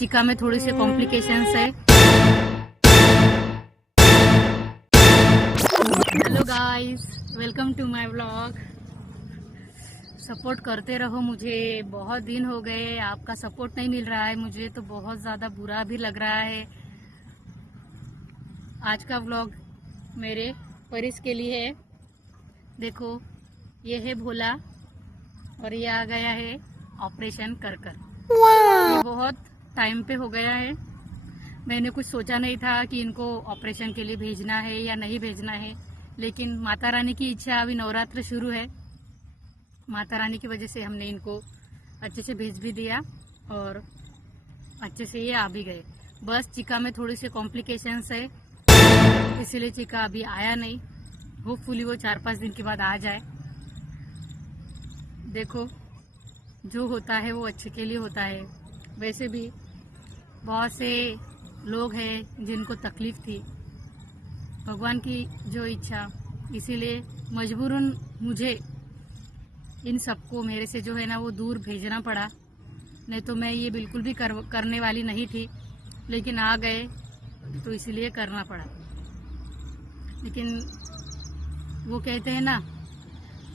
टीका में थोड़ी सी कॉम्प्लिकेशंस है। Hello guys, welcome to my vlog. Support करते रहो मुझे। बहुत दिन हो गए, आपका सपोर्ट नहीं मिल रहा है मुझे, तो बहुत ज़्यादा बुरा भी लग रहा है। आज का व्लॉग मेरे परिस के लिए है। देखो, ये है भोला और ये आ गया है ऑपरेशन कर। ये बहुत टाइम पे हो गया है। मैंने कुछ सोचा नहीं था कि इनको ऑपरेशन के लिए भेजना है या नहीं भेजना है, लेकिन माता रानी की इच्छा, अभी नवरात्र शुरू है, माता रानी की वजह से हमने इनको अच्छे से भेज भी दिया और अच्छे से ये आ भी गए। बस चिका में थोड़ी सी कॉम्प्लिकेशंस है, इसीलिए चिका अभी आया नहीं। होपफुली वो 4-5 दिन के बाद आ जाए। देखो, जो होता है वो अच्छे के लिए होता है। वैसे भी बहुत से लोग हैं जिनको तकलीफ थी, भगवान की जो इच्छा, इसीलिए मजबूरन मुझे इन सबको मेरे से जो है ना वो दूर भेजना पड़ा। नहीं तो मैं ये बिल्कुल भी करने वाली नहीं थी, लेकिन आ गए तो इसीलिए करना पड़ा। लेकिन वो कहते हैं ना,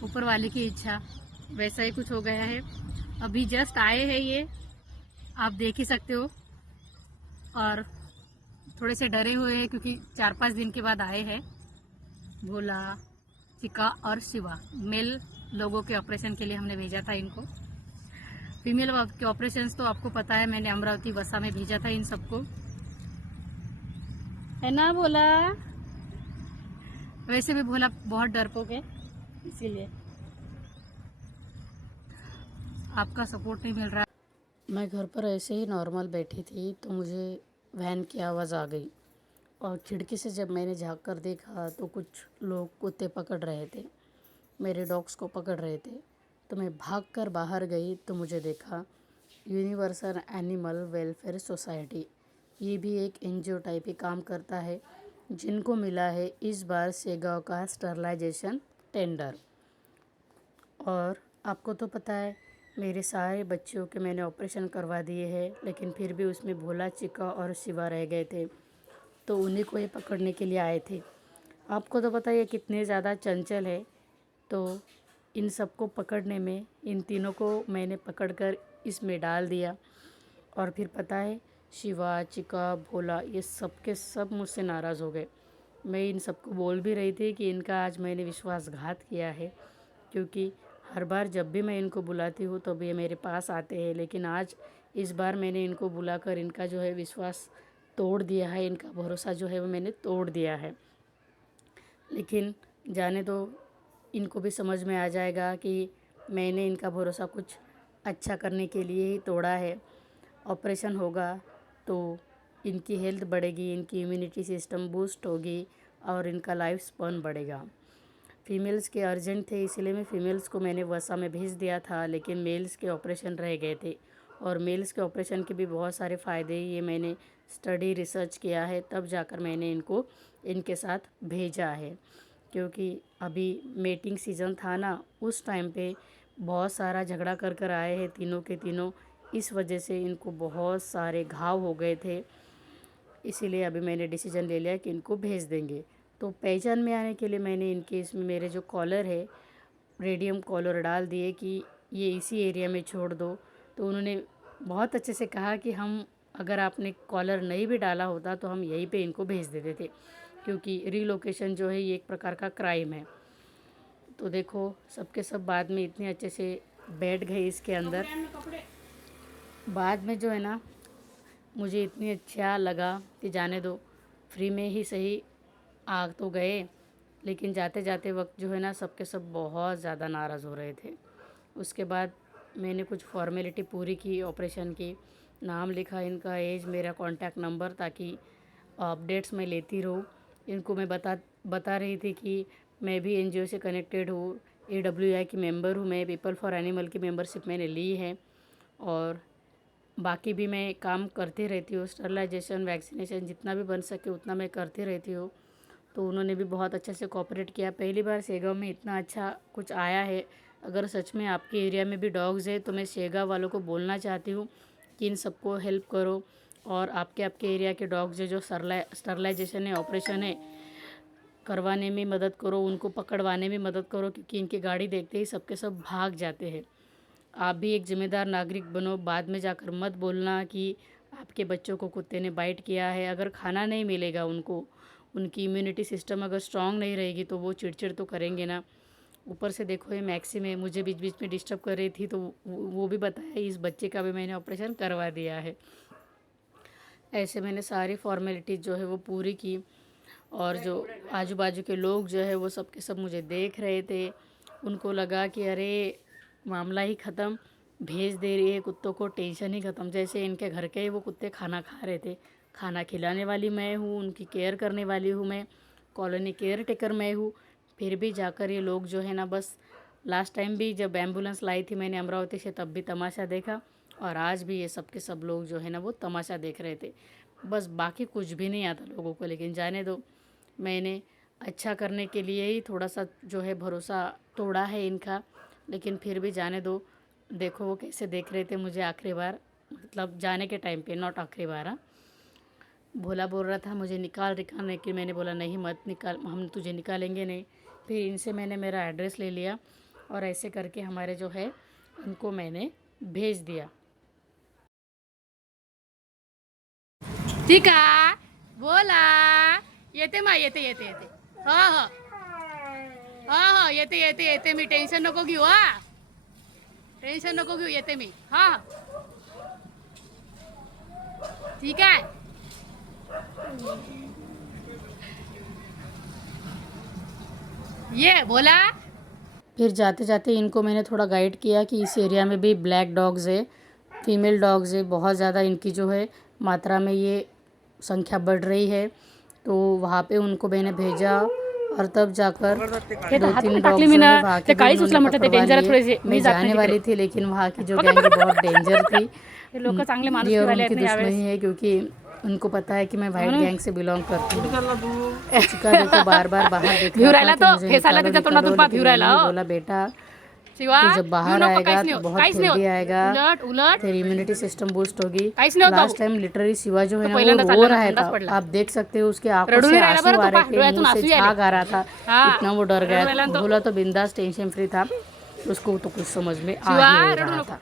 ऊपर वाले की इच्छा, वैसा ही कुछ हो गया है। अभी जस्ट आए हैं ये, आप देख ही सकते हो, और थोड़े से डरे हुए हैं क्योंकि 4-5 दिन के बाद आए हैं। भोला, चिका और शिवा मेल लोगों के ऑपरेशन के लिए हमने भेजा था इनको। फीमेल के ऑपरेशन तो आपको पता है, मैंने अमरावती वसा में भेजा था इन सबको, है ना भोला? वैसे भी भोला बहुत डरपोक है, इसीलिए आपका सपोर्ट नहीं मिल रहा। मैं घर पर ऐसे ही नॉर्मल बैठी थी तो मुझे वैन की आवाज़ आ गई, और खिड़की से जब मैंने झाँक कर देखा तो कुछ लोग कुत्ते पकड़ रहे थे, मेरे डॉग्स को पकड़ रहे थे। तो मैं भागकर बाहर गई तो मुझे देखा यूनिवर्सल एनिमल वेलफेयर सोसाइटी, ये भी एक एनजीओ टाइप ही काम करता है, जिनको मिला है इस बार सेगांव का स्टरलाइजेशन टेंडर। और आपको तो पता है, मेरे सारे बच्चों के मैंने ऑपरेशन करवा दिए हैं, लेकिन फिर भी उसमें भोला, चिका और शिवा रह गए थे, तो उन्हीं को ये पकड़ने के लिए आए थे। आपको तो पता है ये कितने ज़्यादा चंचल है, तो इन सबको पकड़ने में इन तीनों को मैंने पकड़कर इसमें डाल दिया। और फिर पता है, शिवा, चिका, भोला, ये सब के सब मुझसे नाराज़ हो गए। मैं इन सबको बोल भी रही थी कि इनका आज मैंने विश्वासघात किया है, क्योंकि हर बार जब भी मैं इनको बुलाती हूँ तो ये मेरे पास आते हैं, लेकिन आज इस बार मैंने इनको बुलाकर इनका जो है विश्वास तोड़ दिया है, इनका भरोसा जो है वो मैंने तोड़ दिया है। लेकिन जाने दो, इनको भी समझ में आ जाएगा कि मैंने इनका भरोसा कुछ अच्छा करने के लिए ही तोड़ा है। ऑपरेशन होगा तो इनकी हेल्थ बढ़ेगी, इनकी इम्यूनिटी सिस्टम बूस्ट होगी और इनका लाइफ स्पैन बढ़ेगा। फीमेल्स के अर्जेंट थे, इसलिए मैं फ़ीमेल्स को मैंने वसा में भेज दिया था, लेकिन मेल्स के ऑपरेशन रह गए थे। और मेल्स के ऑपरेशन के भी बहुत सारे फ़ायदे, ये मैंने स्टडी रिसर्च किया है, तब जाकर मैंने इनको इनके साथ भेजा है। क्योंकि अभी मेटिंग सीज़न था ना, उस टाइम पे बहुत सारा झगड़ा कर कर आए हैं तीनों के तीनों, इस वजह से इनको बहुत सारे घाव हो गए थे। इसीलिए अभी मैंने डिसीजन ले लिया कि इनको भेज देंगे। तो पहचान में आने के लिए मैंने इनके इसमें मेरे जो कॉलर है, रेडियम कॉलर डाल दिए कि ये इसी एरिया में छोड़ दो। तो उन्होंने बहुत अच्छे से कहा कि हम, अगर आपने कॉलर नहीं भी डाला होता तो हम यहीं पे इनको भेज देते थे, क्योंकि रीलोकेशन जो है ये एक प्रकार का क्राइम है। तो देखो, सबके सब बाद में इतने अच्छे से बैठ गए इसके अंदर। बाद में जो है ना, मुझे इतनी अच्छा लगा कि जाने दो, फ्री में ही सही आ तो गए, लेकिन जाते जाते वक्त जो है ना, सबके सब बहुत ज़्यादा नाराज़ हो रहे थे। उसके बाद मैंने कुछ फॉर्मेलिटी पूरी की, ऑपरेशन की, नाम लिखा, इनका एज, मेरा कॉन्टैक्ट नंबर, ताकि अपडेट्स मैं लेती रहूँ। इनको मैं बता रही थी कि मैं भी एनजीओ से कनेक्टेड हूँ, AWI की मेंबर हूँ, मैं पीपल फॉर एनिमल की मेंबरशिप मैंने ली है, और बाकी भी मैं काम करती रहती हूँ, स्टरलाइजेशन, वैक्सीनेशन, जितना भी बन सके उतना मैं करती रहती हूँ। तो उन्होंने भी बहुत अच्छे से कोऑपरेट किया। पहली बार सेगांव में इतना अच्छा कुछ आया है। अगर सच में आपके एरिया में भी डॉग्स है तो मैं सेगांव वालों को बोलना चाहती हूँ कि इन सबको हेल्प करो और आपके एरिया के डॉग्स जो स्टरलाइजेशन है, ऑपरेशन है, करवाने में मदद करो, उनको पकड़वाने में मदद करो, क्योंकि इनकी गाड़ी देखते ही सबके सब भाग जाते हैं। आप भी एक जिम्मेदार नागरिक बनो। बाद में जाकर मत बोलना कि आपके बच्चों को कुत्ते ने बाइट किया है। अगर खाना नहीं मिलेगा उनको, उनकी इम्यूनिटी सिस्टम अगर स्ट्रांग नहीं रहेगी तो वो चिड़चिड़ तो करेंगे ना। ऊपर से देखो ये मैक्सी में मुझे बीच बीच में डिस्टर्ब कर रही थी, तो वो भी बताया इस बच्चे का भी मैंने ऑपरेशन करवा दिया है। ऐसे मैंने सारी फॉर्मेलिटीज़ जो है वो पूरी की, और जो आजू बाजू के लोग जो है वो सब के सब मुझे देख रहे थे। उनको लगा कि अरे मामला ही ख़त्म, भेज दे रही है कुत्तों को, टेंशन ही ख़त्म। जैसे इनके घर के ही वो कुत्ते खाना खा रहे थे। खाना खिलाने वाली मैं हूँ, उनकी केयर करने वाली हूँ मैं, कॉलोनी केयर टेकर मैं हूँ। फिर भी जाकर ये लोग जो है ना, बस लास्ट टाइम भी जब एम्बुलेंस लाई थी मैंने अमरावती से, तब भी तमाशा देखा, और आज भी ये सब के सब लोग जो है ना वो तमाशा देख रहे थे। बस बाकी कुछ भी नहीं आता लोगों को, लेकिन जाने दो। मैंने अच्छा करने के लिए ही थोड़ा सा जो है भरोसा तोड़ा है इनका, लेकिन फिर भी जाने दो। देखो वो कैसे देख रहे थे मुझे आखिरी बार, मतलब जाने के टाइम पे, नॉट आखिरी बार। हाँ, भोला बोल रहा था मुझे निकालने की, मैंने बोला नहीं मत निकाल, हम तुझे निकालेंगे नहीं। फिर इनसे मैंने मेरा एड्रेस ले लिया और ऐसे करके हमारे जो है उनको मैंने भेज दिया। ठीक है, बोला येते मा येते येते येते, हाँ हाँ हाँ हाँ, येते येते येते मी, टेन्शन नको घेऊ, हा टेन्शन नको घेऊ, येते मी, हाँ ठीक है। ये बोला। फिर जाते जाते इनको मैंने थोड़ा गाइड किया कि इस एरिया में भी ब्लैक डॉग्स है, फीमेल डॉग्स है, बहुत ज़्यादा इनकी जो है मात्रा में ये संख्या बढ़ रही है। तो वहाँ पे उनको मैंने भेजा, और तब जाकर 2-3 डॉग्स जो है वहाँ के भी उन्होंने पकड़वा लिए। मैं जाने वाली थी, लेकिन वहाँ की जो गैंग बहुत डेंजर थी। ये और उनकी दुश्मनी है, क्योंकि उनको पता है कि मैं वाइट गैंग से बिलोंग करती हूँ। चिका देखो बार बार बाहर देख रहा था कि मुझे निकालो, लेकिन मैंने बोला बेटा तू जब बाहर आएगा तो बहुत हेल्दी आएगा, तेरी इम्यूनिटी सिस्टम बूस्ट होगी। लास्ट टाइम लिटरली शिवा जो है ना वो रो रहा था, आप देख सकते हो उसके आंखों से आंसू आ रहे थे, मुंह से झाग आ रहा था, इतना वो डर गया था। भोला तो बिंदास टेंशन फ्री था, उसको तो कुछ समझ में आ ही नहीं रहा था।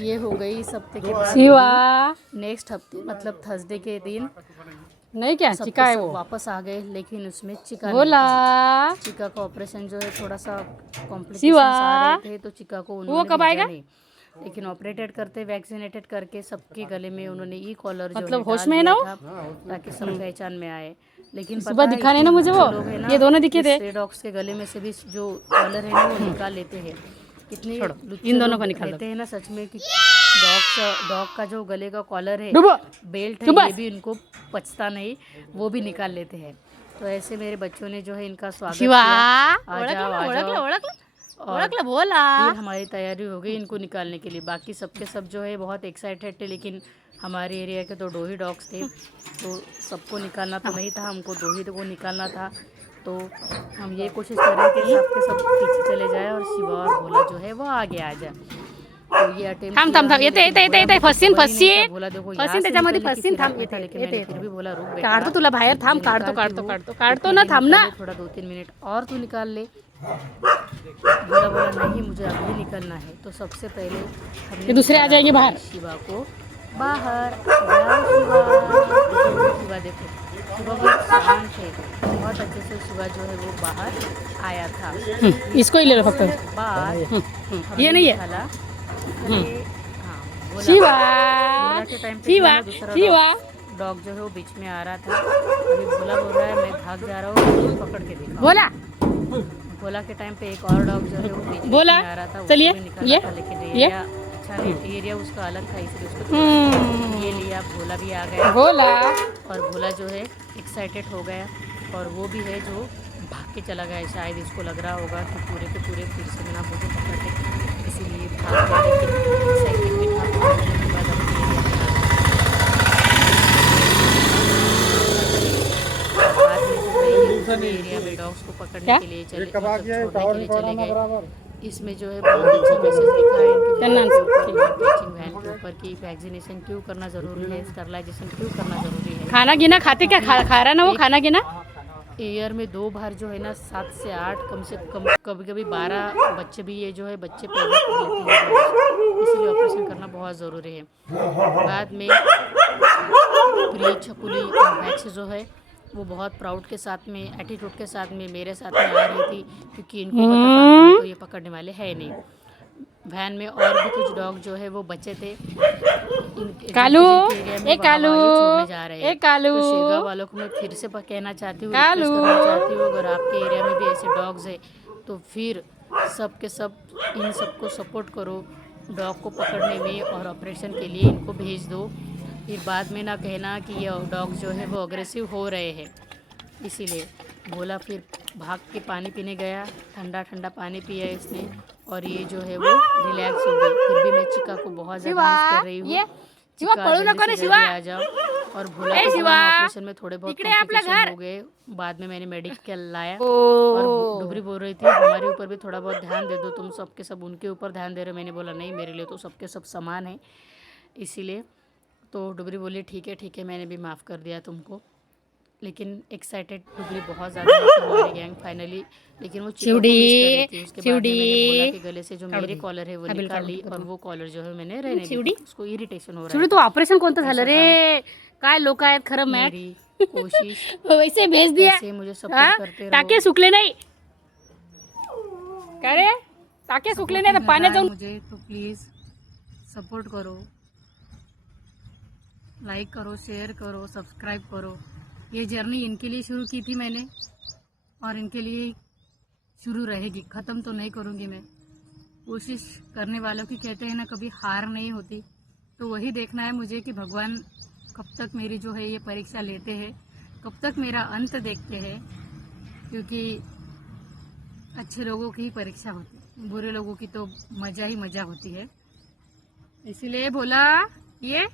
ये हो गई इस हफ्ते के बाद। नेक्स्ट हफ्ते मतलब थर्सडे के दिन नहीं, क्या चिका है वो वापस आ गए, लेकिन उसमें चिका बोला चिका का ऑपरेशन जो है थोड़ा सा कॉम्प्लिकेशंस आ रहे थे, तो चिका को उन्होंने कब आएगा नहीं, लेकिन ऑपरेटेड करते वैक्सीनेटेड करके सबके गले में उन्होंने ई कॉलर मतलब होश में है ना वो, ताकि सब पहचान में आए। लेकिन सुबह दिखाने ना मुझे वो ये दोनों दिखे थे, डॉग्स के गले में से भी जो कॉलर है ना वो निकाल लेते हैं। कितनी इन दोनों को निकाल लेते हैं ना सच में, कि डॉग का जो गले का कॉलर है, बेल्ट है, ये भी इनको पचता नहीं, वो भी निकाल लेते हैं। तो ऐसे मेरे बच्चों ने जो है इनका स्वागत किया, आ जाओ, और बोला फिर हमारी तैयारी हो गई इनको निकालने के लिए। बाकी सबके सब जो है बहुत एक्साइटेड थे, लेकिन हमारे एरिया के तो 2 ही डॉग्स थे, तो सबको निकालना तो नहीं था, हमको 2 ही को निकालना था। तो हम ये कोशिश कर रहे थे कि सबके सब पीछे चले जाए और शिवा और भोला जो है वो आगे आ जाए। तो ये अटेम्प्ट थांब येते फसीन त्याच्यामध्ये फसीन, थांब येते, फिर भी बोला रुक बेटा, काढतो तुला बाहेर, थांब काढतो ना, थांब ना, थोड़ा 2-3 मिनट और तू निकाल ले। बोला नहीं मुझे अभी निकलना है। तो सबसे पहले हमने दूसरे आ जाएंगे बाहर, शिवा को बाहर शिवा देखो, शिवा बहुत शांत है, बहुत अच्छे से शिवा जो है वो बाहर आया था। इसको ही ले लो फक्त बाहर, ये नहीं है शिवा डॉग जो है वो बीच में आ रहा था। अभी भोला बोल रहा है मैं भाग जा रहा हूँ, पकड़ के देखा बोला। भोला के टाइम पे एक और डॉग जो है वो बीच में आ रहा था, चलिए लेकिन एरिया अच्छा नहीं, एरिया उसका अलग था, इसलिए उसको ये लिया। भोला भी आ गया भोला, और भोला जो है एक्साइटेड हो गया, और वो भी है जो भाग के चला गया। शायद इसको लग रहा होगा कि पूरे के पूरे फिर से बिना मुझे पकड़ के, इसीलिए भाग गया, लेकिन एक्साइटेड भी था। एरिया में डॉग्स को पकड़ने के लिए छोड़ने के लिए चले गए, इसमें जो है बहुत अच्छा मैसेज लिखा है इनके टीचिंग वैन के ऊपर कि वैक्सीनेशन क्यों करना ज़रूरी है, स्टरलाइजेशन क्यों करना ज़रूरी है। खाना गिना खाते क्या? खा रहा ना वो खाना गिना? ईयर में 2 बार जो है ना 7 से 8 कम से कम कभी कभी 12 बच्चे भी ये जो है बच्चे पैदा कर लेते हैं, इसलिए ऑपरेशन करना बहुत ज़रूरी है। बाद में प्रिय छकुली वैक्स जो है वो बहुत प्राउड के साथ में, एटीट्यूड के साथ में मेरे साथ में आ रही थी, क्योंकि इनको पता था हमें तो ये पकड़ने वाले है नहीं। वैन में और भी कुछ डॉग जो है वो बच्चे थे, कालू, ए कालू, छोड़ने जा रहे हैं। ए कालू, तो शेरगांव वालों को मैं फिर से कहना चाहती हूँ, रिक्वेस्ट करना चाहती हूँ, अगर आपके एरिया में भी ऐसे डॉग्स है तो फिर सब के सब इन सबको सपोर्ट करो डॉग को पकड़ने में और ऑपरेशन के लिए इनको भेज दो। फिर बाद में ना कहना कि ये डॉग जो है वो अग्रेसिव हो रहे हैं। इसीलिए बोला, फिर भाग के पानी पीने गया, ठंडा ठंडा पानी पिया इसने और ये जो है वो रिलैक्स हो गई। फिर भी मैं चिका को बहुत ज़्यादा मिस कर रही हूँ। चिका जल्दी से जल्दी आ जाओ। और भोला को ऑपरेशन में थोड़े बहुत कॉम्प्लिकेशन हो गए, बाद में मैंने मेडिकल लाया। और डुबरी बोल रही थी हमारे ऊपर भी थोड़ा बहुत ध्यान दे दो, तुम सबके सब उनके ऊपर ध्यान दे रहे हो। मैंने बोला नहीं, मेरे लिए तो सबके सब समान है। इसीलिए तो डुबरी बोली ठीक है मैंने भी माफ़ कर दिया तुमको। लेकिन एक्साइटेड डुबरी बहुत ज़्यादा है कि हमारी गैंग फाइनली, लेकिन वो चिका को मिस कर रही थी। उसके बाद में मैंने बोला कि गले से जो मेरे कॉलर है वो निकाल ली और वो कॉलर जो है मैंने रहने दी, उसको इरिटेशन हो रहा है। तो ऑपरेशन कोणतं झालं रे? काय लोक आहेत खरं मॅट. मेरी कोशिश वैसे भेज दिया. ऐसे मुझे सपोर्ट करते रहो। टाके सुकले नाही काय रे? टाके सुकले नाही तर पाण्यात जाऊन मुझे तो प्लीज़ सपोर्ट करो, लाइक करो, शेयर करो, सब्सक्राइब करो। ये जर्नी इनके लिए शुरू की थी मैंने और इनके लिए शुरू रहेगी, ख़त्म तो नहीं करूँगी मैं। कोशिश करने वालों की कहते हैं ना कभी हार नहीं होती, तो वही देखना है मुझे कि भगवान कब तक मेरी जो है ये परीक्षा लेते हैं, कब तक मेरा अंत देखते हैं, क्योंकि अच्छे लोगों की ही परीक्षा होती है, बुरे लोगों की तो मज़ा ही मज़ा होती है। इसीलिए बोला ये